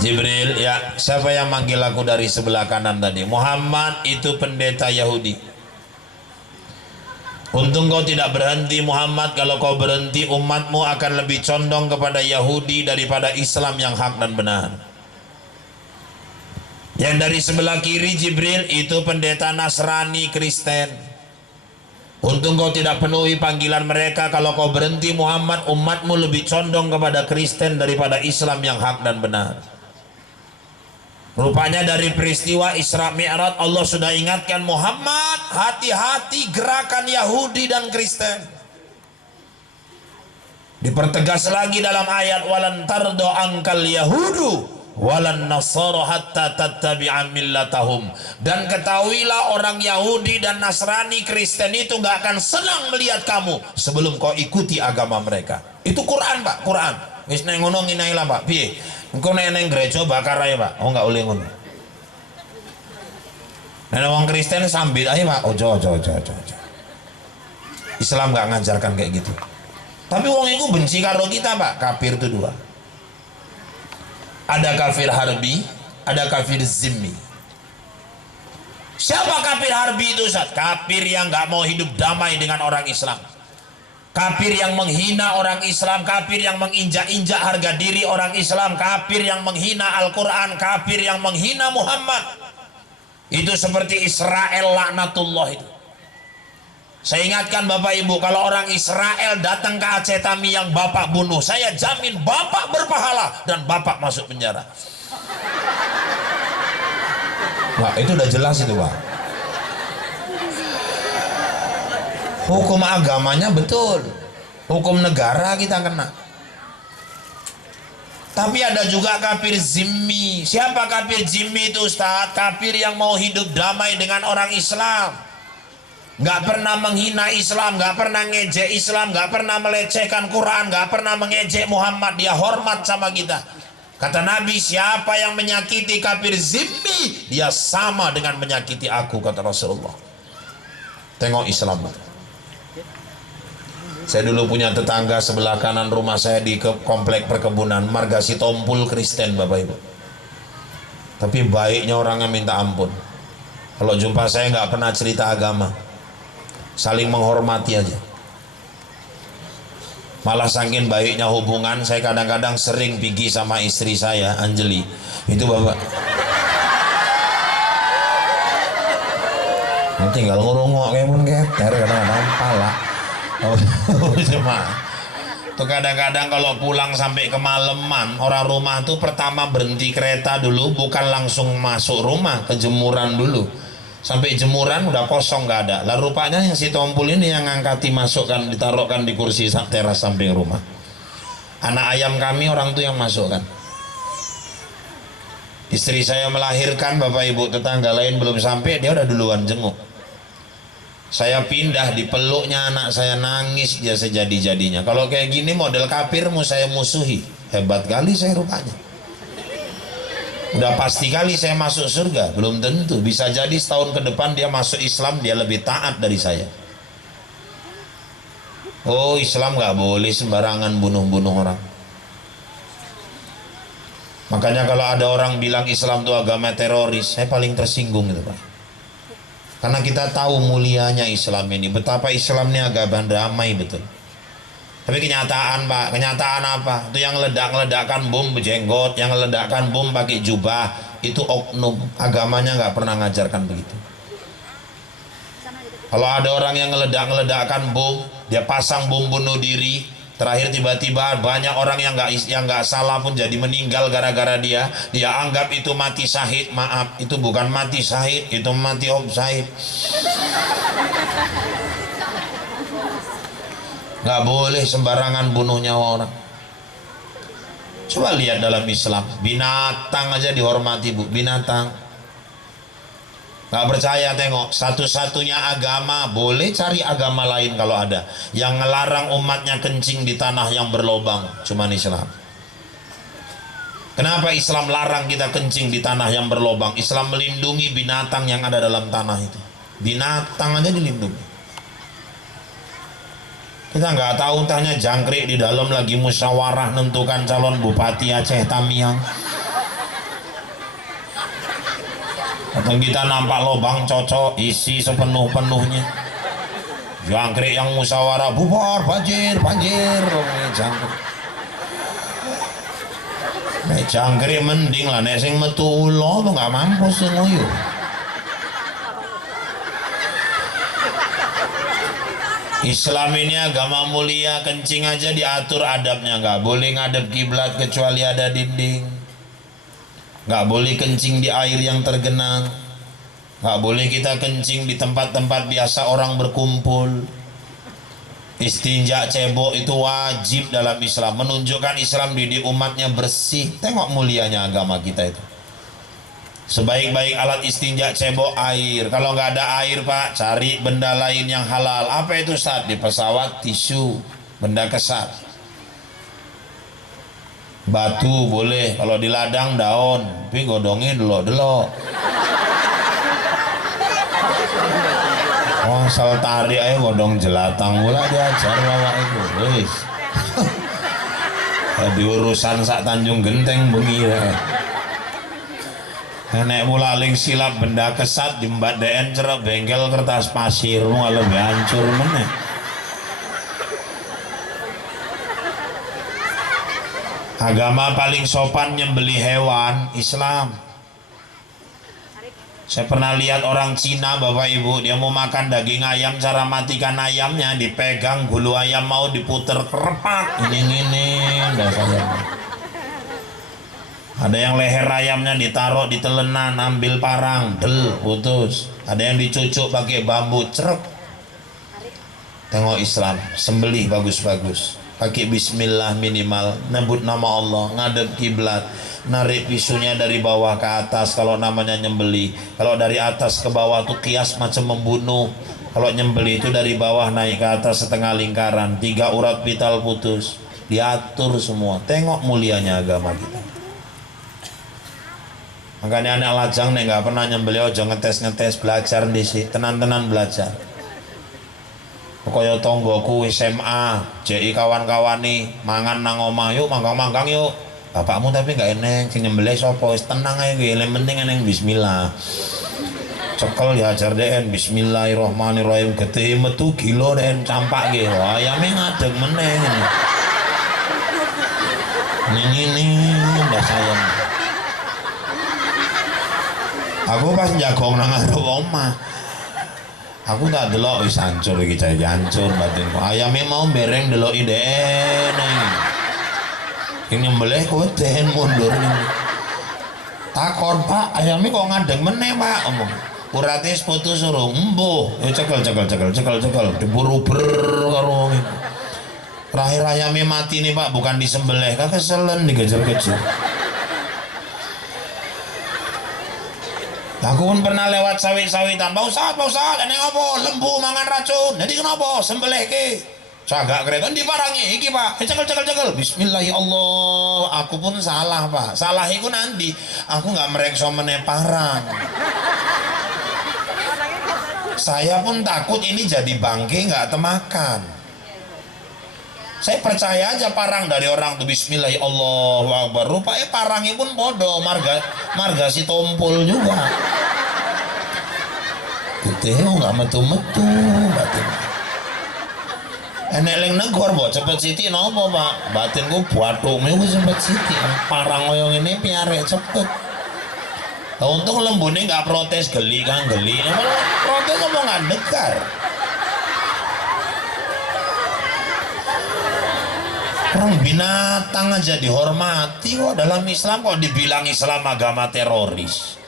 Jibril, ya siapa yang manggil aku dari sebelah kanan tadi? Muhammad, itu pendeta Yahudi. Untung kau tidak berhenti Muhammad. Kalau kau berhenti, umatmu akan lebih condong kepada Yahudi daripada Islam yang hak dan benar. Yang dari sebelah kiri Jibril, itu pendeta Nasrani Kristen. Untung kau tidak penuhi panggilan mereka. Kalau kau berhenti Muhammad, umatmu lebih condong kepada Kristen daripada Islam yang hak dan benar. Rupanya dari peristiwa Isra Mi'raj Allah sudah ingatkan Muhammad, hati-hati gerakan Yahudi dan Kristen. Dipertegas lagi dalam ayat walan tardo angkal yahudu walan nasara hatta tattabi'a millatahum. Dan ketahuilah orang Yahudi dan Nasrani Kristen itu nggak akan senang melihat kamu sebelum kau ikuti agama mereka. Itu Quran, Pak, Quran. Wis neng ngono nginae lah, Pak. Piye? Engko nek neng gereja bakar ae, Pak. Oh enggak boleh ngono. Nek wong Kristen sambit ae, Pak. Ojo. Islam enggak ngajarkan kayak gitu. Tapi wong itu benci karo kita, Pak. Kafir itu dua. Ada kafir harbi, ada kafir zimmi. Siapa kafir harbi itu, Ustaz? Kafir yang enggak mau hidup damai dengan orang Islam. Kafir yang menghina orang Islam, kafir yang menginjak-injak harga diri orang Islam, kafir yang menghina Al-Quran, kafir yang menghina Muhammad. Itu seperti Israel laknatullah itu. Saya ingatkan Bapak Ibu, kalau orang Israel datang ke Aceh Tami yang Bapak bunuh, saya jamin Bapak berpahala dan Bapak masuk penjara. Wah, itu udah jelas itu, Pak. Hukum agamanya betul, hukum negara kita kena. Tapi ada juga kafir zimmi. Siapa kafir zimmi itu, Ustaz? Kafir yang mau hidup damai dengan orang Islam, nggak pernah menghina Islam, nggak pernah ngejek Islam, nggak pernah melecehkan Quran, nggak pernah mengejek Muhammad. Dia hormat sama kita. Kata Nabi, siapa yang menyakiti kafir zimmi, dia sama dengan menyakiti aku, kata Rasulullah. Tengok Islam. Saya dulu punya tetangga sebelah kanan rumah saya di komplek perkebunan, marga Sitompul Kristen, Bapak Ibu. Tapi baiknya orangnya minta ampun. Kalau jumpa saya nggak pernah cerita agama, saling menghormati aja. Malah saking baiknya hubungan, saya kadang-kadang sering pergi sama istri saya, Anjeli. Itu Bapak. Tinggal ngurungok kayak pun geter, kadang-kadang pala. Oh, cuma tuh kadang-kadang kalau pulang sampai kemalaman, orang rumah tuh pertama berhenti kereta dulu, bukan langsung masuk rumah, ke jemuran dulu. Sampai jemuran udah kosong, nggak ada. Lalu rupanya yang si Tompul ini yang ngangkati masukkan, ditaruhkan di kursi teras samping rumah. Anak ayam kami orang tuh yang masukkan. Istri saya melahirkan, Bapak Ibu, tetangga lain belum sampai, dia udah duluan jenguk. Saya pindah, dipeluknya anak saya, nangis dia sejadi-jadinya. Kalau kayak gini model kafir mau saya musuhi. Hebat kali saya rupanya. Udah pasti kali saya masuk surga? Belum tentu. Bisa jadi setahun ke depan dia masuk Islam, dia lebih taat dari saya. Oh, Islam nggak boleh sembarangan bunuh-bunuh orang. Makanya kalau ada orang bilang Islam itu agama teroris, saya paling tersinggung itu, Pak. Karena kita tahu mulianya Islam ini, betapa Islam ini agama damai betul. Tapi kenyataan, Pak, kenyataan apa? Itu yang ledak-ledakan bom berjenggot, yang ledakan bom pakai jubah, itu oknum. Agamanya nggak pernah ngajarkan begitu. Kalau ada orang yang ngeledak-ngeledakan bom, dia pasang bom bunuh diri, terakhir tiba-tiba banyak orang yang nggak salah pun jadi meninggal gara-gara dia anggap itu mati syahid. Maaf, itu bukan mati syahid, itu mati offside. Nggak boleh sembarangan bunuh nyawa orang. Coba lihat dalam Islam, binatang aja dihormati, Bu, binatang. Nggak percaya, tengok, satu-satunya agama, boleh cari agama lain kalau ada, yang ngelarang umatnya kencing di tanah yang berlobang, cuman Islam. Kenapa Islam larang kita kencing di tanah yang berlobang? Islam melindungi binatang yang ada dalam tanah itu. Binatang aja dilindungi. Kita nggak tahu, tanya jangkrik di dalam lagi musyawarah nentukan calon bupati Aceh Tamiang. kita nampak lubang cocok isi sepenuh-penuhnya. Jangkrik yang musyawarah bubar, banjir jangkrik. Nek jangkrik mending lah, nek sing metu ulo tuh nggak mampu sing ngoyo. Islam ini agama mulia, kencing aja diatur adabnya, nggak boleh ngadep kiblat kecuali ada dinding, nggak boleh kencing di air yang tergenang, nggak boleh kita kencing di tempat-tempat biasa orang berkumpul. Istinja cebok itu wajib dalam Islam, menunjukkan Islam didik umatnya bersih. Tengok mulianya agama kita itu. Sebaik-baik alat istinja cebok air. Kalau nggak ada air Pak, cari benda lain yang halal. Apa itu Ustaz? Di pesawat tisu, benda kesat. Batu boleh, kalau di ladang daun, tapi godongnya delok-delok. Oh, asal tarik aja godong jelatang pula diajar bawa itu. Wis. Di urusan sak Tanjung Genteng bengi ya. Nek pula ling silap benda kesat di Mbak DN cerep bengkel kertas pasir mau lebih hancur meneh. Agama paling sopan nyembeli hewan Islam. Saya pernah lihat orang Cina Bapak Ibu, dia mau makan daging ayam, cara matikan ayamnya dipegang bulu ayam mau diputer kerepak ini dasarnya. Ada yang leher ayamnya ditaruh di telenan, ambil parang, del, putus. Ada yang dicucuk pakai bambu, cerek. Tengok Islam, sembelih bagus-bagus. Pakai bismillah minimal, nyebut nama Allah, ngadep kiblat, narik pisunya dari bawah ke atas kalau namanya nyembelih. Kalau dari atas ke bawah tuh kias macam membunuh. Kalau nyembelih itu dari bawah naik ke atas setengah lingkaran, 3 urat vital putus. Diatur semua. Tengok mulianya agama kita. Makanya anak lajang nih nggak pernah nyembelih, ojo ngetes belajar di sini, tenan-tenan belajar. Kaya tonggoku SMA, JI kawan-kawan nih mangan nang omah yuk, manggang yuk. Bapakmu tapi nggak eneng, sing nyembelih sopo, tenang aja gue, yang penting eneng bismillah. Cekel ya ajar DN, bismillahirrohmanirrohim, gede metu kilo DN campak gitu, ayamnya ngadeg meneng. Ini udah sayang. Aku pas jagong nang ngarep omah, aku tak delok wis hancur iki cah hancur batinku. Ayame mau bereng delok ideen ini nyembelih kok den mundur ini. Takon Pak, ayame kok ngadeg meneh Pak, omong. Urate putus suruh embuh, cekel diburu ber karo ngene. Terakhir ayame mati nih Pak, bukan disembelih, keselen digejer-gejer. Aku pun pernah lewat sawit-sawitan, Pak Ustaz, ini apa? Lembu mangan racun. Jadi kenapa? Sembelih ke. Cagak kereta diparangi iki Pak. Cekel. Bismillahirrahmanirrahim. Aku pun salah Pak. Salah iku nanti. Aku nggak merekso meneh parang. Saya pun takut ini jadi bangke nggak temakan. Saya percaya aja parang dari orang tuh Bismillahirrahmanirrahim. Rupanya parangnya pun bodoh, marga si tompol juga. Gitu nggak metu-metu batin. Enek leng negor bo cepet siti nopo Pak. Batinku buatung gue cepet siti. Parang oyong ini piare cepet. Untung lembune nggak protes geli. Protes ngomong nggak dekar. Orang binatang aja dihormati kok dalam Islam, kok dibilang Islam agama teroris.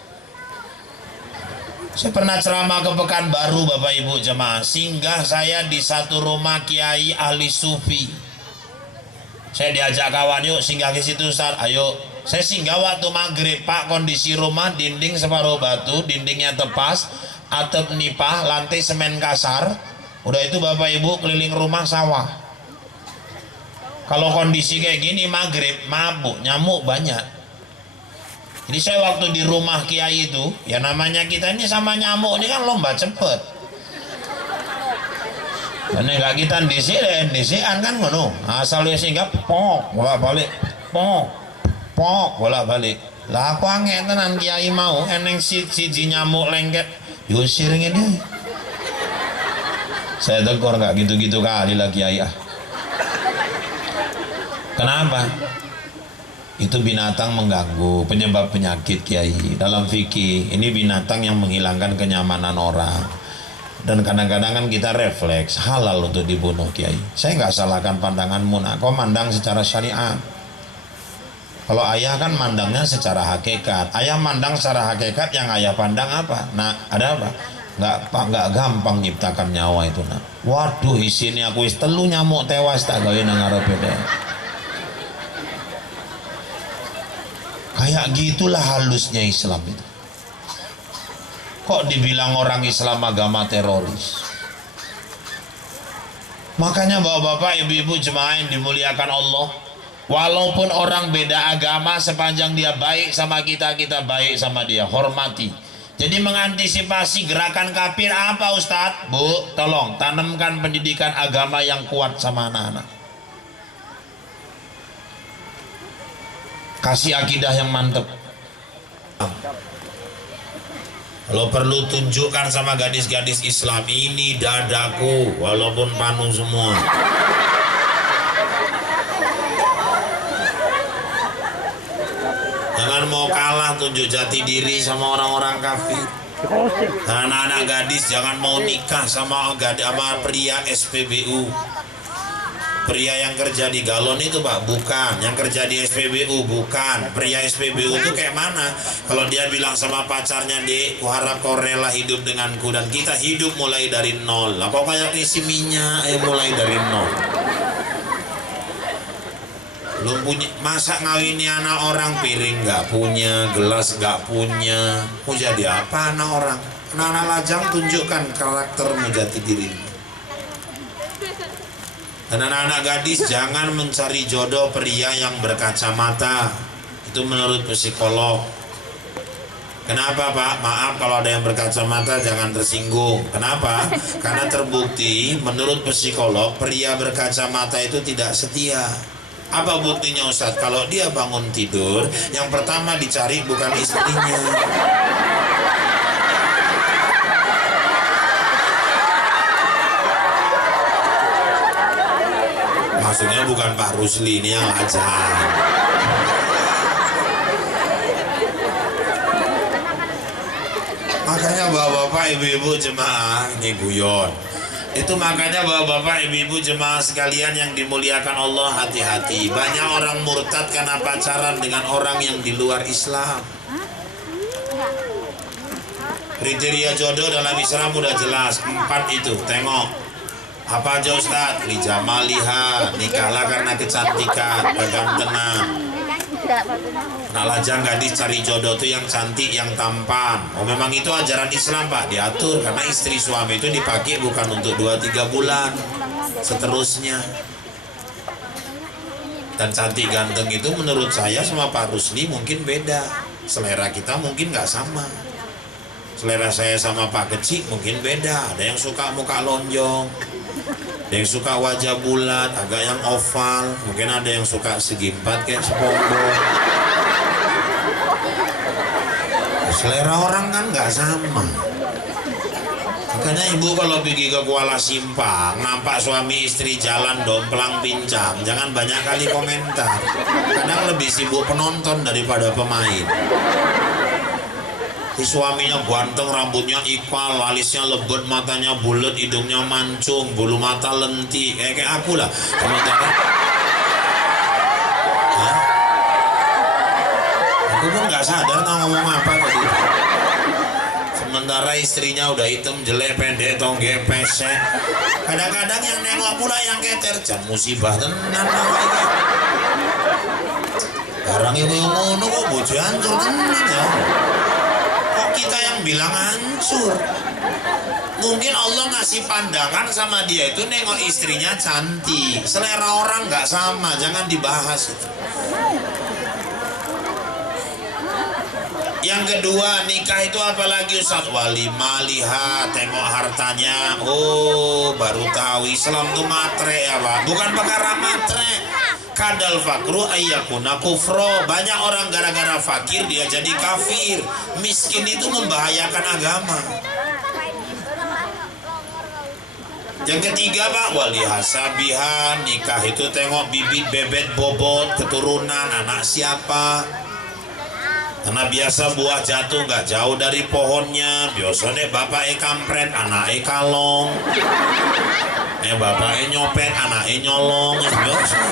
Saya pernah ceramah ke Pekanbaru Bapak Ibu jemaah, singgah saya di satu rumah kiai ahli sufi. Saya diajak kawan, yuk singgah ke situ Ustaz, ayo. Saya singgah waktu maghrib Pak, kondisi rumah dinding separuh batu, dindingnya tepas, atap nipah, lantai semen kasar. Udah itu Bapak Ibu keliling rumah sawah. Kalau kondisi kayak gini maghrib, mabuk, nyamuk banyak. Jadi saya waktu di rumah kiai itu, ya namanya kita ini sama nyamuk ini kan lomba cepet. Dan enggak kita ndisian kan ngono. Asal ya singgah pok bolak-balik, pok bolak-balik. Lah aku angek tenan kiai mau eneng siji nyamuk lengket yusir ngene. Saya tegur nggak gitu-gitu kali lah kiai ah. Kenapa? Itu binatang mengganggu, penyebab penyakit kiai. Dalam fikih ini binatang yang menghilangkan kenyamanan orang. Dan kadang-kadang kan kita refleks halal untuk dibunuh kiai. Saya nggak salahkan pandanganmu, nak. Kau mandang secara syariat. Kalau ayah kan mandangnya secara hakikat. Ayah mandang secara hakikat, yang ayah pandang apa? Nah, ada apa? Nggak gampang nyiptakan nyawa itu, nak. Waduh, isinya aku telu nyamuk tewas tak gawe nang ngarepe deh. Kayak gitulah halusnya Islam itu. Kok dibilang orang Islam agama teroris? Makanya bapak-bapak, ibu-ibu jemaah yang dimuliakan Allah, walaupun orang beda agama, sepanjang dia baik sama kita, kita baik sama dia, hormati. Jadi mengantisipasi gerakan kafir apa Ustadz? Bu, tolong tanamkan pendidikan agama yang kuat sama anak-anak. Kasih akidah yang mantep. Kalau perlu tunjukkan sama gadis-gadis Islam, ini dadaku walaupun panu semua. Jangan mau kalah, tunjuk jati diri sama orang-orang kafir. Anak-anak gadis jangan mau nikah sama pria SPBU. Pria yang kerja di galon itu Pak, bukan. Yang kerja di SPBU, bukan. Pria SPBU itu kayak mana? Kalau dia bilang sama pacarnya, Dek, ku harap kau rela hidup denganku dan kita hidup mulai dari nol. Lah kok kayak isi minyak mulai dari nol. Belum punya, masa ngawini anak orang, piring nggak punya, gelas nggak punya. Mau jadi apa anak orang? Anak-anak lajang, tunjukkan karaktermu, jati dirimu. Dan anak-anak gadis jangan mencari jodoh pria yang berkacamata. Itu menurut psikolog. Kenapa Pak? Maaf kalau ada yang berkacamata, jangan tersinggung. Kenapa? Karena terbukti menurut psikolog pria berkacamata itu tidak setia. Apa buktinya Ustadz? Kalau dia bangun tidur, yang pertama dicari bukan istrinya. Maksudnya bukan Pak Rusli, ini yang ajar. Makanya bapak-bapak, ibu-ibu jemaah, ini guyon. Itu makanya bapak-bapak, ibu-ibu jemaah sekalian yang dimuliakan Allah, hati-hati. Banyak orang murtad karena pacaran dengan orang yang di luar Islam. Kriteria jodoh dalam Islam udah jelas, 4 itu, tengok. Apa aja Ustadz? Lijamaliha, nikahlah karena kecantikan, kegantengan. Nah lajang gadis cari jodoh tuh yang cantik, yang tampan. Oh memang itu ajaran Islam Pak, diatur. Karena istri suami itu dipakai bukan untuk 2-3 bulan, seterusnya. Dan cantik ganteng itu menurut saya sama Pak Rusli mungkin beda. Selera kita mungkin nggak sama. Selera saya sama Pak Kecik mungkin beda. Ada yang suka muka lonjong, ada yang suka wajah bulat, agak yang oval. Mungkin ada yang suka segi 4 kayak SpongeBob. Selera orang kan nggak sama. Makanya ibu kalau pergi ke Kuala Simpang, nampak suami istri jalan domplang pincang, jangan banyak kali komentar. Kadang lebih sibuk penonton daripada pemain. Si suaminya ganteng, rambutnya ikwal, alisnya lebat, matanya bulat, hidungnya mancung, bulu mata lentik, kayak aku lah. Sementara aku pun nggak sadar ngomong apa tadi. Sementara istrinya udah hitam, jelek, pendek, tonggek, pesek. Kadang-kadang yang nengok pula yang keter, jangan musibah tenan namanya. Barang itu yang ngono kok bojo hancur tenan ya. Kita yang bilang hancur. Mungkin Allah ngasih pandangan sama dia itu nengok istrinya cantik. Selera orang nggak sama, jangan dibahas itu. Yang kedua, nikah itu apalagi Ustaz? Walimah, lihat, tengok hartanya. Oh, baru tahu Islam tuh matre ya Pak. Bukan perkara matre. Kadal fakru ayyakuna kufro. Banyak orang gara-gara fakir dia jadi kafir. Miskin itu membahayakan agama. Yang ketiga Pak, wali hasabihan, nikah itu tengok bibit bebet bobot keturunan anak siapa. Karena biasa buah jatuh nggak jauh dari pohonnya. Biasanya bapak kampret, anak kalong. Bapak nyopet, anak nyolong. Biasa.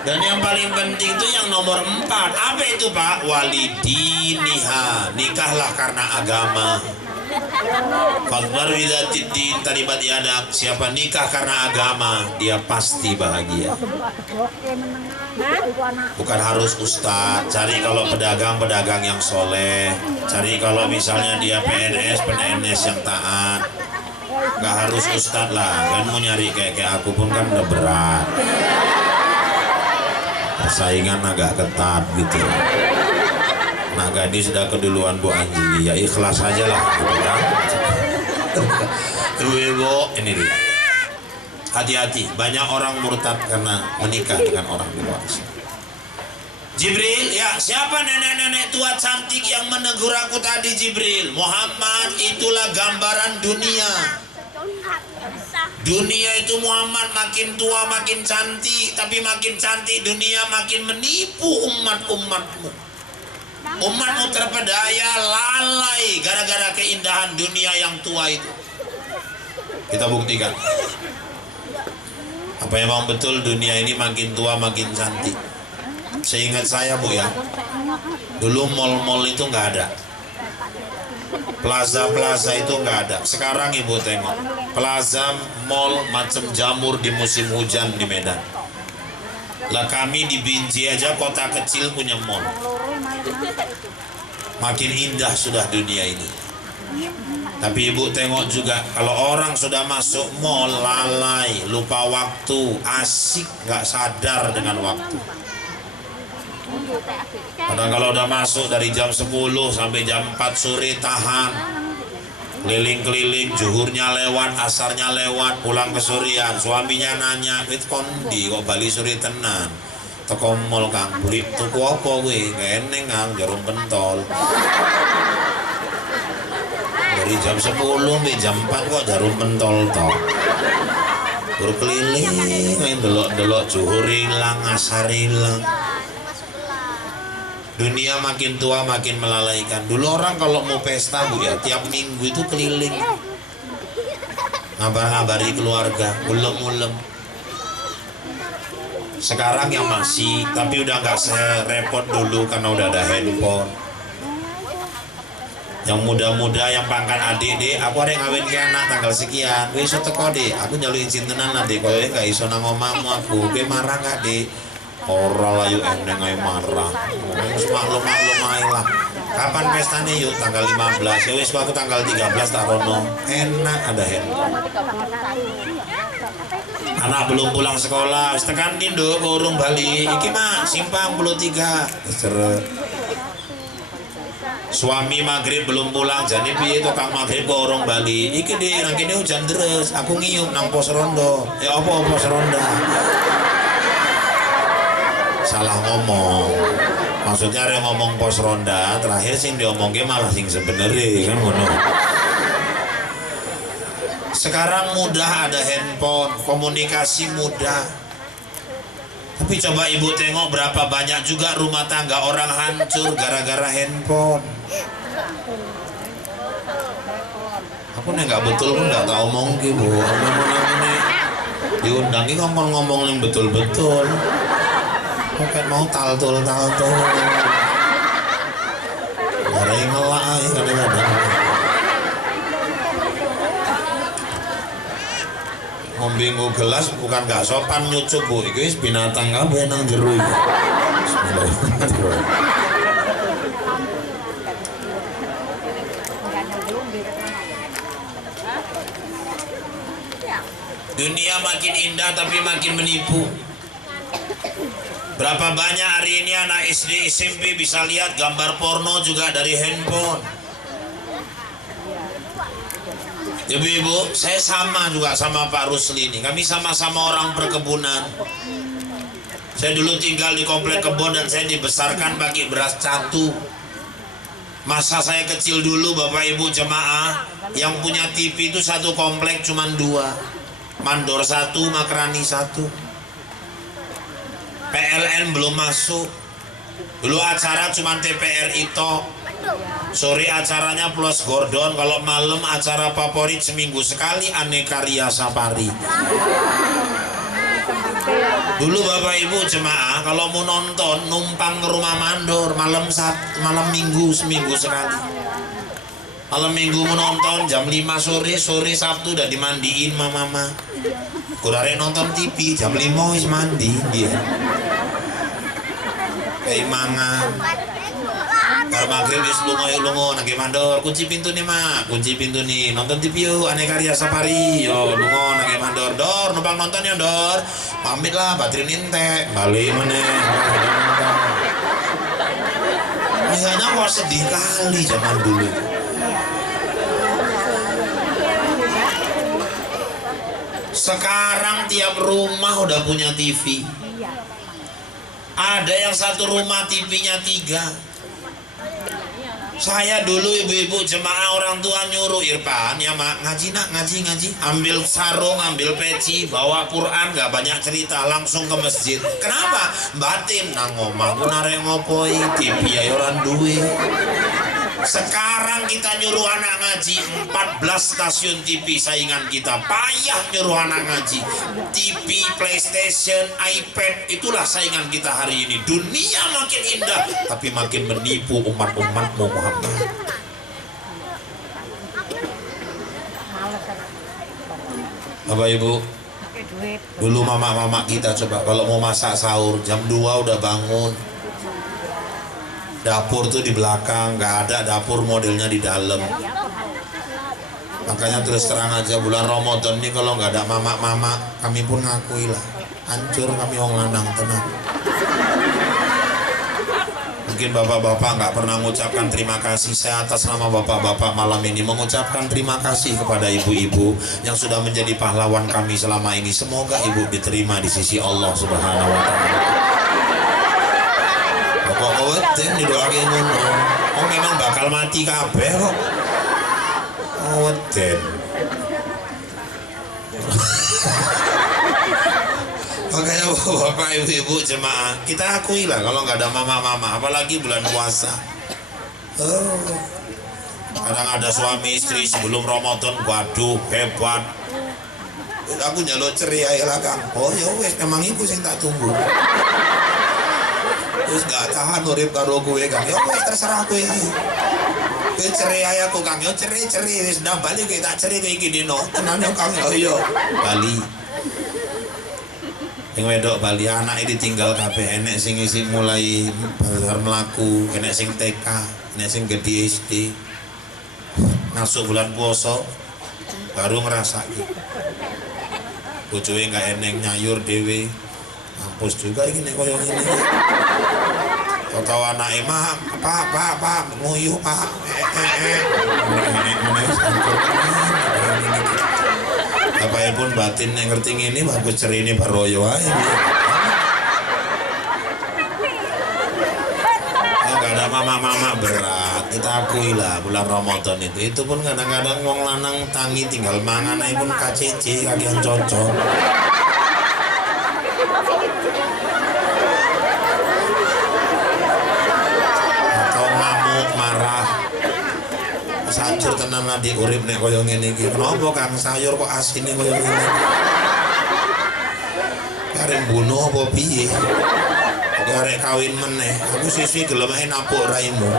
Dan yang paling penting itu yang nomor 4. Apa itu Pak? Walidiniha. Nikahlah karena agama. Fakbar widatidin taribat yadak. Siapa nikah karena agama, dia pasti bahagia. Bukan harus ustadz. Cari kalau pedagang-pedagang yang soleh. Cari kalau misalnya dia PNS yang taat. Gak harus ustadz lah. Kan mau nyari kayak aku pun kan udah berat. Persaingan agak ketat gitu. Nah gadis sudah keduluan Bu Anjili, ya ikhlas aja lah gitu kan. Ini dia. Hati-hati, banyak orang murtad karena menikah dengan orang di luar Islam. Jibril, ya siapa nenek-nenek tua cantik yang menegur aku tadi Jibril? Muhammad, itulah gambaran dunia. Dunia itu Muhammad makin tua makin cantik, tapi makin cantik dunia makin menipu umat-umatmu. Umatmu terpedaya, lalai gara-gara keindahan dunia yang tua itu. Kita buktikan. Apa memang betul dunia ini makin tua makin cantik? Seingat saya Bu ya, dulu mall-mall itu nggak ada. Plaza-plaza itu nggak ada. Sekarang Ibu tengok, plaza, mall, macam jamur di musim hujan di Medan. Lah kami di Binjai aja kota kecil punya mall. Makin indah sudah dunia ini. Tapi Ibu tengok juga, kalau orang sudah masuk mall lalai, lupa waktu, asik, nggak sadar dengan waktu. Kadang kalau udah masuk dari jam 10 sampai jam 4 sore tahan, keliling-keliling, zuhurnya lewat, asarnya lewat, pulang ke sorean, suaminya nanya, "Wit kondi kok bali sore tenan?" Teko mall Kang, beli tuku apa kuwi? Eneng Kang, jarum pentol. Dari jam 10 sampai jam 4 kok jarum pentol toh. Berkeliling, main delok-delok zuhur hilang, asar hilang. Dunia makin tua makin melalaikan. Dulu orang kalau mau pesta Bu ya, tiap minggu itu keliling, ngabar-ngabari keluarga, ulem-ulem. Sekarang yang masih, tapi udah nggak serepot dulu karena udah ada handphone. Yang muda-muda yang pangkat adik deh, aku ada yang ngawin ke anak tanggal sekian, gue iso teko deh, aku nyaluin cintenan lah deh, kalau nggak iso nang omamu aku, gue marah nggak deh? Orang lah yuk endeng aja marah. Maklum aja lah. Kapan pestanya yuk? Tanggal 15. Ya wis aku tanggal 13 tak rono. Enak ada handphone. Anak belum pulang sekolah, wis tekan Indo urung bali. Iki mah simpang 3. Seret. Suami maghrib belum pulang, jadi piye tukang maghrib kok urung bali. Iki deh, nang kene hujan deres. Aku ngiyup nang pos rondo. Ya apa pos ronda? Salah ngomong, maksudnya ada ngomong pos ronda, terakhir sing diomongnya malah sing sebenarnya kan ngono. Sekarang mudah ada handphone, komunikasi mudah. Tapi coba Ibu tengok berapa banyak juga rumah tangga orang hancur gara-gara handphone. Aku nih nggak betul pun nggak tak omong gitu, ngomong-ngomong diundangi ngomong-ngomong yang betul-betul. Bukan mau taltul Barang ngelak kadang-kadang ngombe gelas bukan gak sopan nyucuk Bu, itu binatang kabeh nang jero iki. Bismillahirrahmanirrahim. Dunia makin indah tapi makin menipu. Berapa banyak hari ini anak SD SMP bisa lihat gambar porno juga dari handphone. Ibu-ibu, saya sama juga sama Pak Rusli ini. Kami sama-sama orang perkebunan. Saya dulu tinggal di komplek kebun dan saya dibesarkan pakai beras catu. Masa saya kecil dulu Bapak Ibu jemaah, yang punya TV itu satu komplek cuma 2. Mandor 1, Makrani 1. PLN belum masuk. Dulu acara cuma TPRI tok. Sore acaranya Plus Gordon, kalau malam acara favorit seminggu sekali Aneka Ria Safari. Dulu Bapak Ibu jemaah kalau mau nonton numpang ke rumah mandor malam minggu seminggu sekali. Malam minggu mau nonton jam 5 sore Sabtu udah dimandiin mama. Kurare nonton TV jam 5 wis mandi dia. Kayak mangan. Kalau maghrib wis lunga nang mandor, kunci pintu nih mak, kunci pintu nih, nonton TV yuk, Aneka Ria Safari, yo lunga nang mandor, dor, numpang nonton ya dor, pamit lah, baterai nintek, balik meneh. Kayaknya kok sedih kali zaman dulu. Sekarang tiap rumah udah punya TV. Ada yang satu rumah TV-nya 3. Saya dulu ibu-ibu jemaah orang tua nyuruh Irfan ya mak ngaji nak ngaji ambil sarung ambil peci bawa Quran gak banyak cerita langsung ke masjid. Kenapa? Batin nang omah ku narek ngopoi TV ya orang duwe. Sekarang kita nyuruh anak ngaji 14 stasiun TV saingan kita, payah nyuruh anak ngaji. TV, PlayStation, iPad, itulah saingan kita hari ini. Dunia makin indah tapi makin menipu umat-umatmu Muhammad. Bapak Ibu, dulu mama-mama kita coba kalau mau masak sahur jam 2 udah bangun. Dapur tuh di belakang, nggak ada dapur modelnya di dalam. Makanya terus terang aja bulan Ramadan ini kalau nggak ada mama-mama, kami pun ngakui lah, hancur kami wong lanang tenang. Mungkin bapak-bapak nggak pernah mengucapkan terima kasih. Saya atas nama bapak-bapak malam ini mengucapkan terima kasih kepada ibu-ibu yang sudah menjadi pahlawan kami selama ini. Semoga ibu diterima di sisi Allah Subhanahu Wa Taala. Kok weden didoakeun ngono. Oh memang bakal mati kabeh kok. Weden. Makanya bapak ibu jemaah kita akui lah kalau nggak ada mama-mama apalagi bulan puasa. Kadang ada suami istri sebelum Ramadan, waduh hebat. Aku nyaluk ceria ya lah Kang. Oh ya wes memang iku sing tak tunggu. Terus gak tahan urip karo kowe Kang. Ya wis terserah kowe. Kowe cerai aku Kang. Yo cerai wis ndak bali kowe tak cerai kowe iki dino. Tenan yo Kang. Oh iya. Bali. Yang wedok Bali anake ditinggal kabeh enek sing isi mulai bar mlaku, enek sing TK, enek sing gede SD. Masuk bulan puasa baru ngrasake. Bojoe gak eneng nyayur dhewe. Mampus juga iki nek koyo ngene. Kau anak emang pak nguyuh pak apa pun batin yang ngerti ini bagus ceri ini baroyo aja nggak ada mama-mama berat kita akui lah bulan Ramadan itu pun kadang-kadang wong lanang tangi tinggal mangan aja pun KCC kalian cocok. Sayur tenan di urip nek koyo ngene iki. Kenapa Kang sayur kok asine koyo ngene? Karep bunuh apa piye? Karek kawin meneh. Aku siswi gelem ae napuk raimu.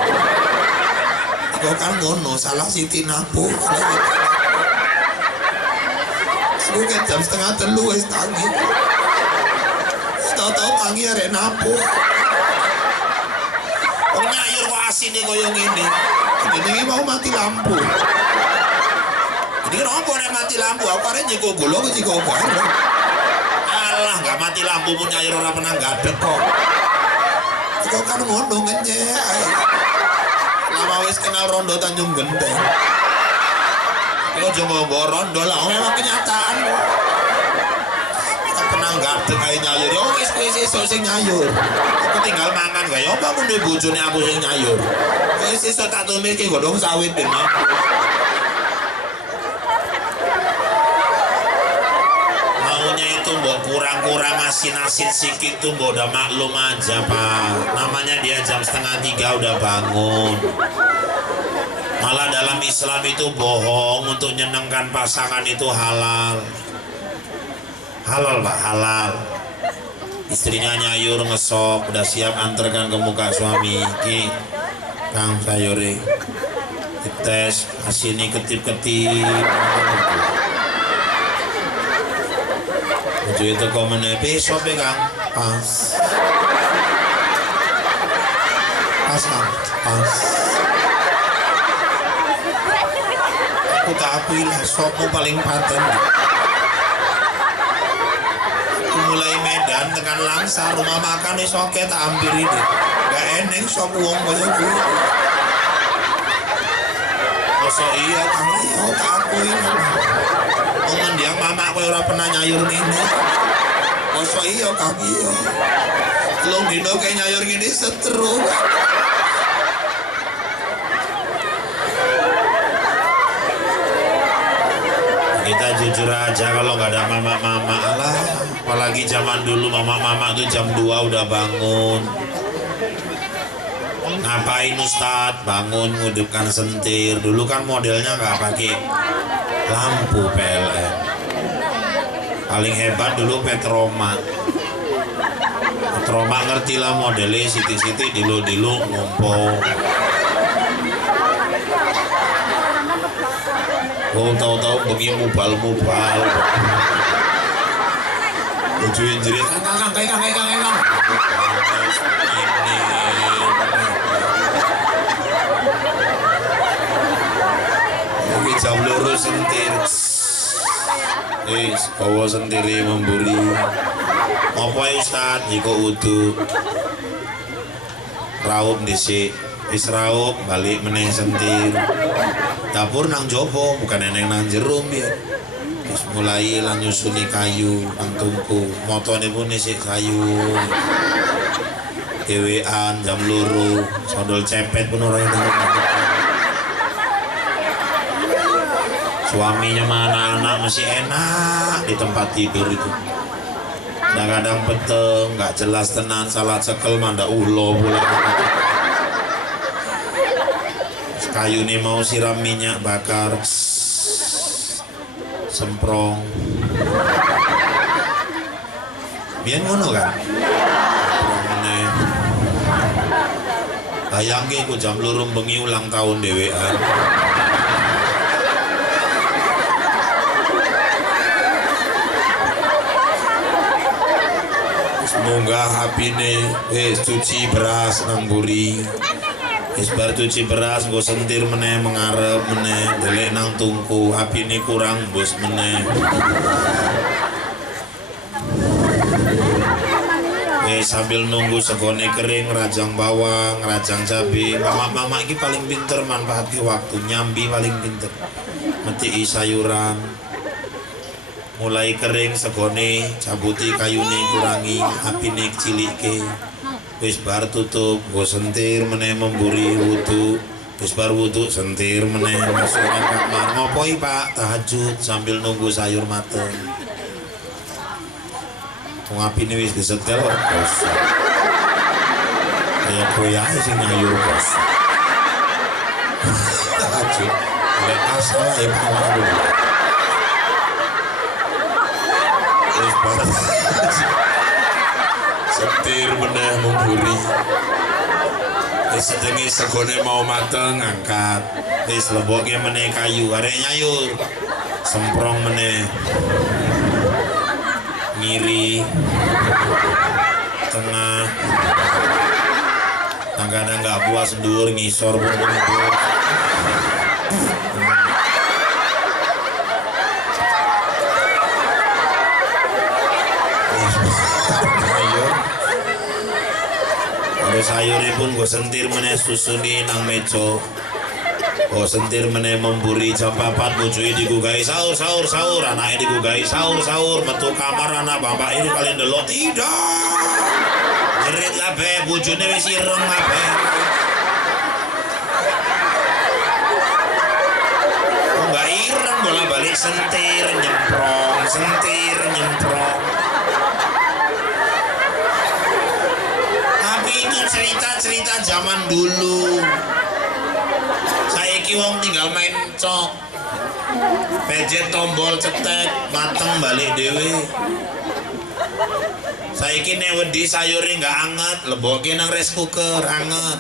Kok kan ngono, salah Siti napuk. Suke jam 2:30 wis tangi. Tau-tau tangi arek napuk. Kok nyayur kok asine koyo ngene? Ini mau mati lampu. Ini kenapa nek mati lampu? Aku arek nyiko gula ke nyiko garam. Alah, gak mati lampu pun nyair ora pernah gadek kok. Kok kan ngono ngenyek. Lama wis kenal rondo Tanjung Gendeng. aja ngomong rondo lah, memang kenyataan. Kita pernah nggak kayak nyayur, yo wis sing nyayur. Aku tinggal mangan gak, yo bangun duwe bojone aku sing nyayur. Wis tak tumis ki godhong sawit ben. Maunya itu mbok kurang-kurang asin-asin sikit tuh mbok udah maklum aja Pak. Namanya dia jam 2:30 udah bangun. Malah dalam Islam itu bohong untuk nyenengkan pasangan itu halal. Halal Pak, halal. Istrinya nyayur ngesop, udah siap antarkan ke muka suami. Ki, Kang sayuri, dites, asinnya ketip-ketip. Baju itu komennya, besok ya Kang, pas. Pas Kang, pas. Aku tak akui lah, sopmu paling paten. Mulai Medan tekan Langsa, rumah makan nih soket tak ambil ini. Gak eneng sop uang banyak gue. Masa iya Kang, iya tak akui lah. Ngomong dia mama aku ora pernah nyayur ini. Masa iya Kang, iya. Belum dino kayak nyayur gini seteru. Kita jujur aja kalau nggak ada mama-mama lah, apalagi zaman dulu mama-mama tuh jam 2 udah bangun. Ngapain Ustadz? Bangun ngudupkan sentir. Dulu kan modelnya nggak pakai lampu PLN. Paling hebat dulu Petroma. Petroma ngerti lah modelnya, siti-siti dilu-dilu ngumpul. Oh tahu-tahu bengi mubal-mubal. Ujuin jerit, kang. Ini jam loro sentir. Bawa sendiri memburi. Apa Ustad? Jika utuh. Raup disik. Wis raup balik meneh sentir. Dapur nang jopo bukan neneng nang jerum ya. Terus mulai lang nyusuni kayu nang tungku, motone pun isik kayu. Dewean jam loro, sodol cepet pun orang yang suaminya mana anak masih enak di tempat tidur itu. Kadang-kadang peteng, nggak jelas tenan, salah cekel manda ulo pula. Kayu ini mau siram minyak bakar, semprong. Biar ngono kan? Bayangke ku jam lurung bengi ulang tahun dewean. Semoga hapine cuci beras nang buri. Isbar cuci beras gue sentir meneh mengarep meneh delek nang tungku api ini kurang bos meneh. Sambil nunggu segone kering rajang bawang rajang cabai. Mama ini paling pinter manfaati waktu, nyambi paling pinter meti sayuran mulai kering segone cabuti kayune kurangi api ini cilike. Wis bar tutup, gue sentir meneh memburi wudu. Wis bar wudu sentir meneh masuk nang kamar. Ngopoi Pak? Tahajud sambil nunggu sayur mateng. Ngapi ini wis disetel bos. Kayak kowe ae sing nyayur bos. Tahajud. Lek asal ae pala dulu. Wis bar sentir meneh memburi. Sedengi segone mau mateng angkat. Wis leboke meneh kayu arek nyayur. Semprong meneh. Ngiri. Tengah. Kadang-kadang enggak puas ndur ngisor pun ndur. Sayurnya pun gue sentir meneh susuni nang meco. Oh sentir meneh memburi jam 4 bojone digugahi sahur sahur sahur, anake digugahi sahur sahur, metu kamar anak bapak ini kalian delok tidak. Jerit kabeh bojone wis ireng kabeh. Kok enggak ireng bola-balik sentir nyemprong. Tapi itu cerita-cerita zaman dulu. Saiki wong tinggal main cok, pejet tombol cetek, mateng balik dewe. Saiki nek wedi sayure nggak anget, leboke nang rice cooker anget.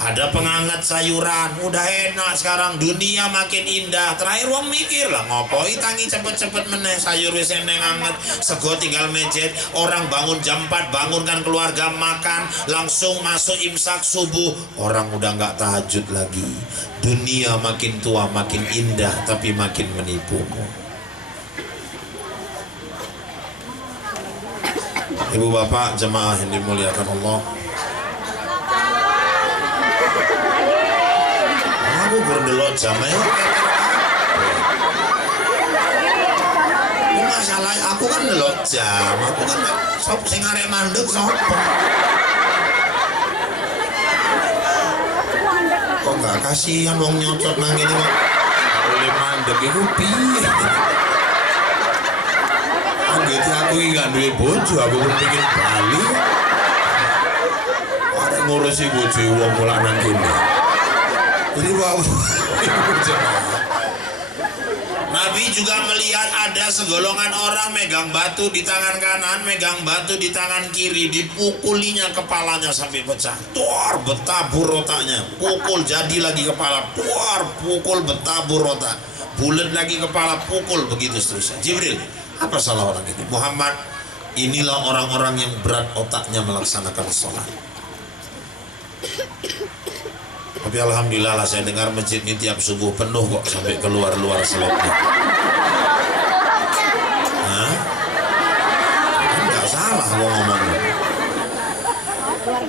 Ada penghangat sayuran, udah enak sekarang. Dunia makin indah. Terakhir wong mikir lah ngopo tangi cepet-cepet meneh sayur wis eneng anget, sego tinggal mejet. Orang bangun jam 4 bangunkan keluarga makan, langsung masuk imsak subuh. Orang udah nggak tahajud lagi. Dunia makin tua makin indah tapi makin menipumu. Ibu bapak jemaah yang dimuliakan Allah, aku berdelok jam ya. Ini masalah aku kan delok jam, aku kan sop sing arek mandek sapa. Kok nggak kasihan wong nyocot nang ngene kok. Oleh mandek iku piye? Anggiti aku iki gak duwe bojo, aku kepengin bali. Arek ngurusi bojo wong kula nang kene. Jadi wow. Nabi juga melihat ada segolongan orang megang batu di tangan kanan, megang batu di tangan kiri, dipukulinya kepalanya sampai pecah. Tuar, betabur otaknya. Pukul jadi lagi kepala. Tuar, pukul betabur otak. Bulat lagi kepala, pukul, begitu seterusnya. Jibril, apa salah orang ini? Muhammad, inilah orang-orang yang berat otaknya melaksanakan sholat. Tapi alhamdulillah lah saya dengar masjid ini tiap subuh penuh kok sampai keluar-luar slotnya. Hah? Kan gak salah gua ngomong.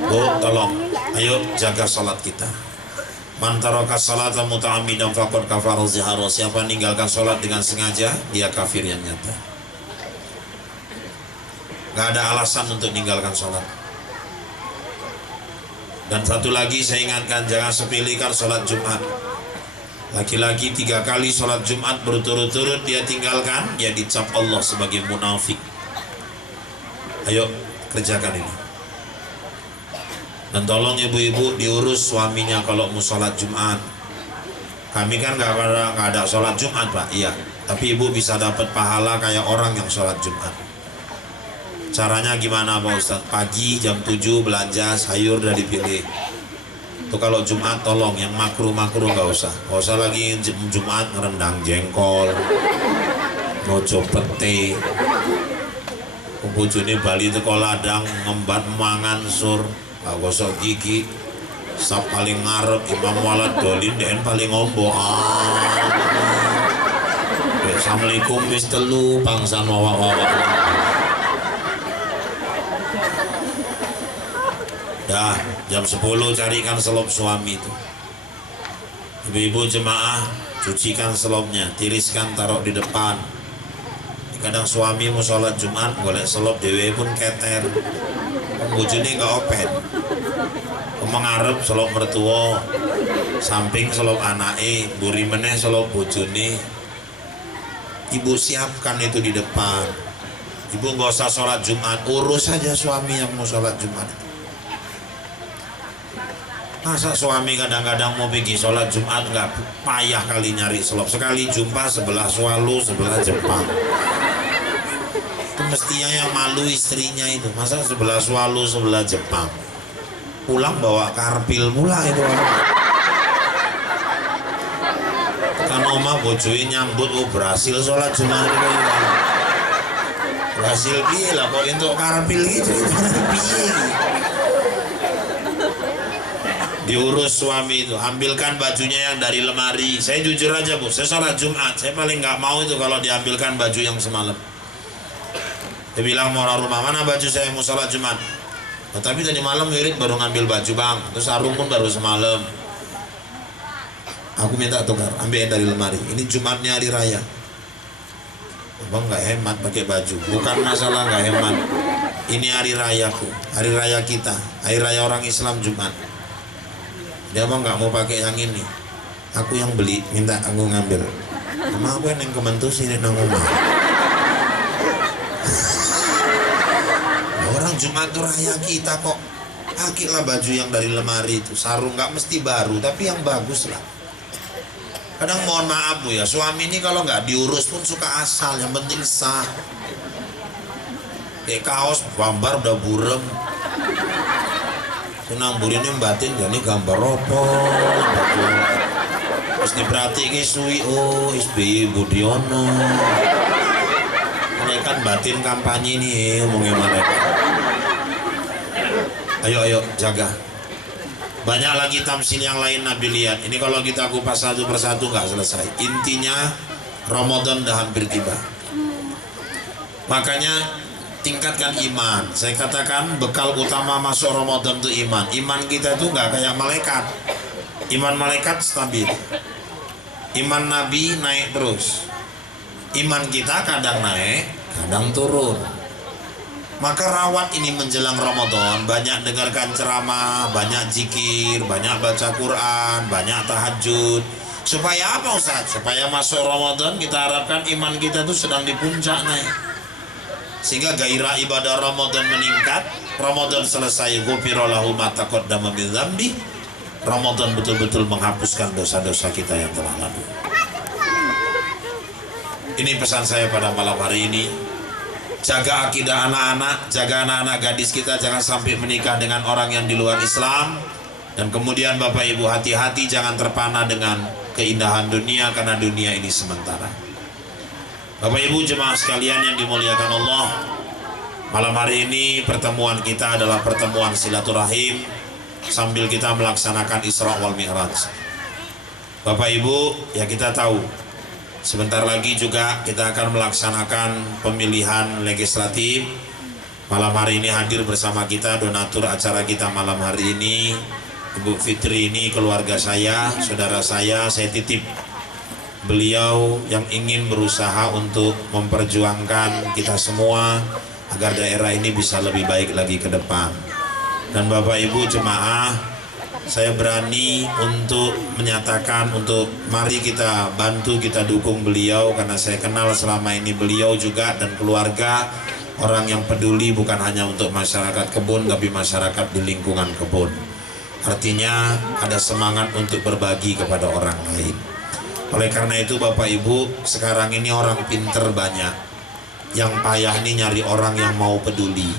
Bu, tolong, ayo jaga sholat kita. Man taraka sholata muta'ammidan faqad kafara zihara. Siapa meninggalkan sholat dengan sengaja, dia kafir yang nyata. Gak ada alasan untuk meninggalkan sholat. Dan satu lagi saya ingatkan, jangan sepelekan sholat Jumat. Laki-laki 3 kali sholat Jumat berturut-turut dia tinggalkan, dia dicap Allah sebagai munafik. Ayo kerjakan ini. Dan tolong ibu-ibu diurus suaminya kalau mau sholat Jumat. Kami kan gak ada sholat Jumat Pak, iya. Tapi ibu bisa dapat pahala kayak orang yang sholat Jumat. Caranya gimana Pak Ustadz? Pagi jam 7 belanja sayur udah dipilih. Tuh kalau Jumat tolong yang makruh-makruh gak usah. Gak usah lagi Jumat ngerendang jengkol, ngojo pete, bojone Bali teko ladang ngembat mangan sur, gak gosok gigi. Sap paling ngarep Imam Walad Dolin den paling ngombo. Assalamualaikum wis telu bangsan wawak-wawak. Dah jam 10 carikan selop suami itu. Ibu-ibu jemaah cucikan selopnya, tiriskan taruh di depan. Kadang suami mau sholat Jumat golek selop dewe pun keter. Bojone gak open. Mengarep selop mertua, samping selop anake, buri meneh selop bojone. Ibu siapkan itu di depan. Ibu gak usah sholat Jumat, urus saja suami yang mau sholat Jumat. Masa suami kadang-kadang mau pergi sholat Jumat nggak payah kali nyari selop, sekali jumpa sebelah Swalu sebelah Jepang. Itu mestinya yang malu istrinya itu, masa sebelah Swalu sebelah Jepang. Pulang bawa karpil mula itu. Kan oma bojoin nyambut, oh berhasil sholat Jumat itu. Berhasil piye lah kok untuk karpil gitu. Piye. Diurus suami itu, ambilkan bajunya yang dari lemari. Saya jujur aja Bu, saya sholat Jumat, saya paling nggak mau itu kalau diambilkan baju yang semalam. Dia bilang mau rumah, mana baju saya mau sholat Jumat? Nah, tapi tadi malam wirid baru ngambil baju bang, terus sarung pun baru semalam. Aku minta tukar, ambil dari lemari. Ini Jumatnya hari raya. Abang nggak hemat pakai baju. Bukan masalah nggak hemat. Ini hari rayaku, hari raya kita, hari raya orang Islam Jumat. Dia abang nggak mau pakai yang ini. Aku yang beli, minta aku ngambil. Sama aku yang kementus ini nang omah. Orang Jumat itu raya kita kok. Pakailah baju yang dari lemari itu. Sarung nggak mesti baru, tapi yang bagus lah. Kadang mohon maaf Bu ya, suami ini kalau nggak diurus pun suka asal, yang penting sah. Kayak kaos gambar udah burem. Senang burinnya batin jadi gambar ropot. Terus diperhatikan suwi, oh SBY Budiono. Ini kan batin kampanye nih, ngomongin mereka. Ayo jaga. Banyak lagi tamsil yang lain Nabi lihat. Ini kalau kita kupas satu persatu nggak selesai. Intinya Ramadan dah hampir tiba. Makanya tingkatkan iman. Saya katakan bekal utama masuk Ramadan itu iman. Iman kita itu nggak kayak malaikat. Iman malaikat stabil. Iman Nabi naik terus. Iman kita kadang naik, kadang turun. Maka rawat ini menjelang Ramadan, banyak dengarkan ceramah, banyak zikir, banyak baca Quran, banyak tahajud. Supaya apa Ustaz? Supaya masuk Ramadan kita harapkan iman kita itu sedang di puncak naik. Sehingga gairah ibadah Ramadan meningkat, Ramadan selesai, ghufira lahu ma taqaddama min dzambi. Ramadan betul-betul menghapuskan dosa-dosa kita yang telah lalu. Ini pesan saya pada malam hari ini. Jaga akidah anak-anak, jaga anak-anak gadis kita jangan sampai menikah dengan orang yang di luar Islam. Dan kemudian Bapak Ibu hati-hati jangan terpana dengan keindahan dunia, karena dunia ini sementara. Bapak Ibu jemaah sekalian yang dimuliakan Allah, malam hari ini pertemuan kita adalah pertemuan silaturahim sambil kita melaksanakan Isra wal Mi'raj. Bapak Ibu, ya kita tahu sebentar lagi juga kita akan melaksanakan pemilihan legislatif. Malam hari ini hadir bersama kita donatur acara kita malam hari ini, Ibu Fitri ini keluarga saya, saudara saya titip beliau yang ingin berusaha untuk memperjuangkan kita semua agar daerah ini bisa lebih baik lagi ke depan. Dan Bapak Ibu jemaah, saya berani untuk menyatakan untuk mari kita bantu, kita dukung beliau, karena saya kenal selama ini beliau juga dan keluarga orang yang peduli bukan hanya untuk masyarakat kebun tapi masyarakat di lingkungan kebun. Artinya ada semangat untuk berbagi kepada orang lain. Oleh karena itu Bapak Ibu, sekarang ini orang pinter banyak, yang payah ini nyari orang yang mau peduli.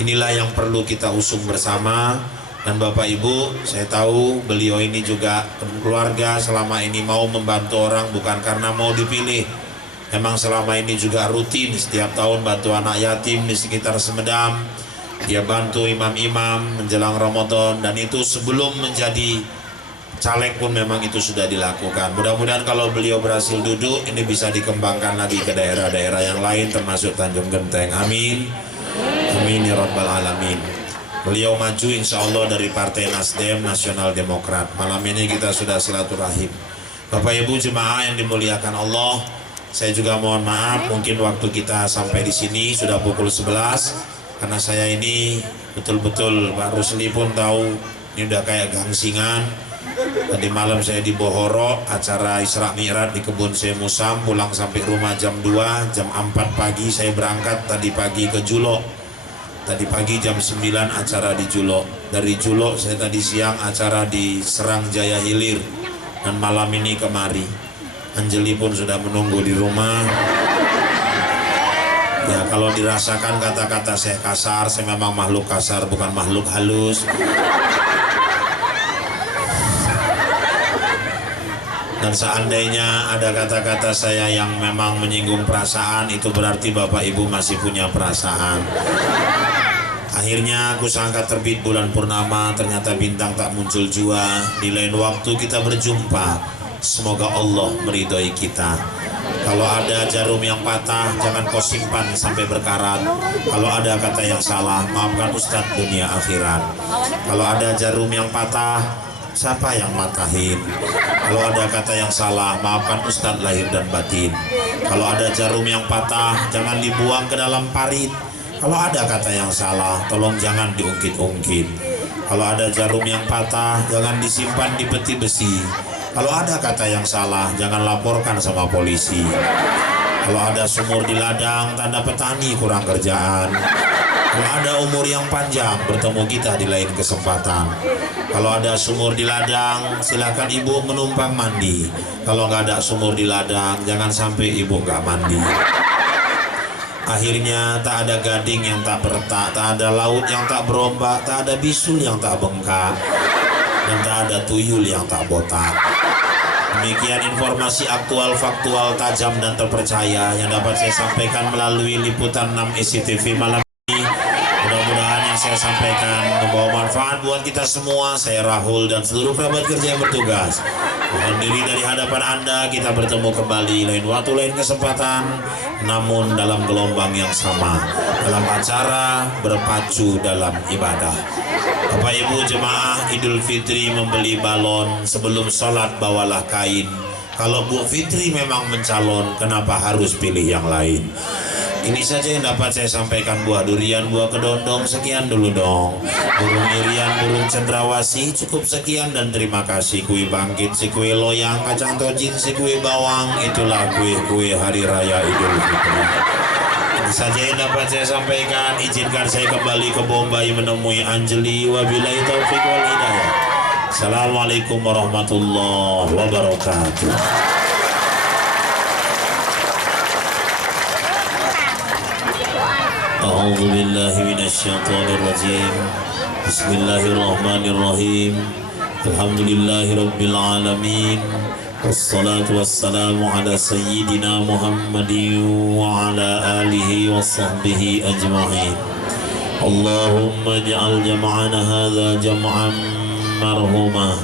Inilah yang perlu kita usung bersama. Dan Bapak Ibu, saya tahu beliau ini juga keluarga selama ini mau membantu orang bukan karena mau dipilih. Memang selama ini juga rutin setiap tahun bantu anak yatim di sekitar Semedam. Dia bantu imam-imam menjelang Ramadan, dan itu sebelum menjadi caleg pun memang itu sudah dilakukan. Mudah-mudahan kalau beliau berhasil duduk, ini bisa dikembangkan lagi ke daerah-daerah yang lain termasuk Tanjung Genteng. Amin. Amin ya rabbal alamin. Beliau maju insya Allah dari Partai Nasdem Nasional Demokrat. Malam ini kita sudah silaturahim. Bapak Ibu jemaah yang dimuliakan Allah, saya juga mohon maaf mungkin waktu kita sampai di sini sudah pukul 11, karena saya ini betul-betul Pak Rusli pun tahu ini udah kayak gangsingan. Tadi malam saya di Bohoro, acara Isra Mi'raj di Kebun Semusam, pulang sampai rumah jam 2, jam 4 pagi saya berangkat tadi pagi ke Julo. Tadi pagi jam 9 acara di Julo. Dari Julo saya tadi siang acara di Serang Jaya Hilir. Dan malam ini kemari. Anjeli pun sudah menunggu di rumah. Ya kalau dirasakan kata-kata saya kasar, saya memang makhluk kasar, bukan makhluk halus. Dan seandainya ada kata-kata saya yang memang menyinggung perasaan, itu berarti Bapak Ibu masih punya perasaan. Akhirnya aku sangka terbit bulan purnama, ternyata bintang tak muncul jua. Di lain waktu kita berjumpa, semoga Allah meridhoi kita. Kalau ada jarum yang patah, jangan kau simpan sampai berkarat. Kalau ada kata yang salah, maafkan Ustadz dunia akhirat. Kalau ada jarum yang patah, siapa yang matahin? Kalau ada kata yang salah, maafkan Ustadz lahir dan batin. Kalau ada jarum yang patah, jangan dibuang ke dalam parit. Kalau ada kata yang salah, tolong jangan diungkit-ungkit. Kalau ada jarum yang patah, jangan disimpan di peti besi. Kalau ada kata yang salah, jangan laporkan sama polisi. Kalau ada sumur di ladang, tanda petani kurang kerjaan. Kalau ada umur yang panjang, bertemu kita di lain kesempatan. Kalau ada sumur di ladang, silakan ibu menumpang mandi. Kalau nggak ada sumur di ladang, jangan sampai ibu nggak mandi. Akhirnya tak ada gading yang tak bertak, tak ada laut yang tak berombak, tak ada bisul yang tak bengkak, dan tak ada tuyul yang tak botak. Demikian informasi aktual, faktual, tajam dan terpercaya yang dapat saya sampaikan melalui liputan 6 SCTV malam ini. Mudah-mudahan yang saya sampaikan membawa manfaat buat kita semua. Saya Rahul dan seluruh kerabat kerja yang bertugas mohon diri dari hadapan Anda. Kita bertemu kembali lain waktu, lain kesempatan, namun dalam gelombang yang sama, dalam acara berpacu dalam ibadah. Bapak Ibu jemaah, Idul Fitri membeli balon, sebelum sholat bawalah kain. Kalau Bu Fitri memang mencalon, kenapa harus pilih yang lain? Ini saja yang dapat saya sampaikan. Buah durian, buah kedondong, sekian dulu dong. Burung mirian, burung cendrawasih, cukup sekian dan terima kasih. Kue bangkit, si kue loyang, kacang tojin, si kue bawang, itulah kue-kue hari raya Idul Fitri. Ini saja yang dapat saya sampaikan. Izinkan saya kembali ke Bombay menemui Anjeli. Wabillahi taufiq wal hidayah. Assalamualaikum warahmatullahi wabarakatuh. A'udzu billahi minasyaitonir rajim. Bismillahirrahmanirrahim. Alhamdulillahirabbil alamin. Wassalatu wassalamu ala sayyidina Muhammadin wa ala alihi wa sahbihi ajma'in. Allahumma ij'al jam'ana hadza jam'an marhuma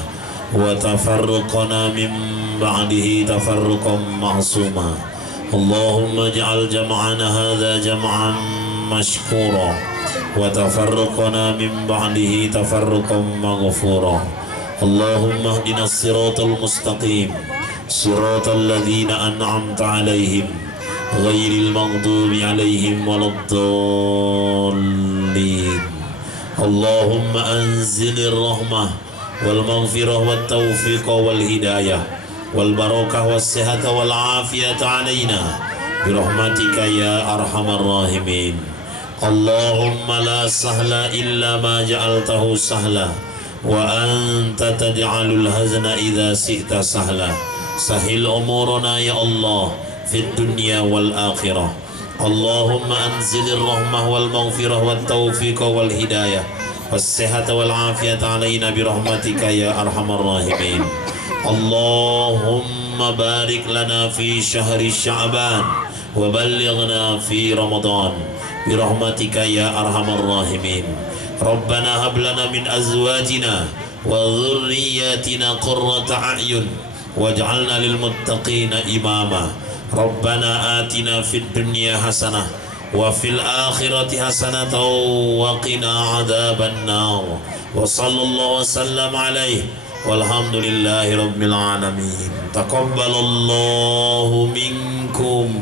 wa tafarruqana min ba'dihi tafarruqan ma'suma. Allahumma ij'al jam'ana hadza jam'an mashkura wa tafarruqana min ba'dihi tafarruqan maghfura. Allahumma ihdinas siratal mustaqim, siratal ladzina an'amta 'alaihim ghairil maghdubi 'alaihim waladdallin. Allahumma anzilir rahmah wal maghfirah wat taufiq wal hidayah wal barakah was sihhata wal afiyata 'alaina bi rahmatika ya arhamar rahimin. Allahumma la sahla illa ma ja'altahu sahla wa anta taj'alul hazna idza syi'ta sahla. Sahil umurana ya Allah fid dunya wal akhirah. Allahumma anzilir rahmah wal maghfirah wat taufiq wal hidayah was sihhata wal afiyata 'alaina bi rahmatika ya arhamar rahimin. Allahumma barik lana fi syahri Sya'ban wa ballighna fi Ramadan bi rahmatika ya arhamar rahimin. Rabbana hab lana min azwajina wa dhurriyyatina qurrata a'yun waj'alna lil muttaqina imama. Rabbana atina fid dunya hasanah wa fil akhirati hasanatan wa qina adzaban nar. Wa sallallahu wasallam alaihi walhamdulillahi rabbil alamin. Taqabbalallahu minkum.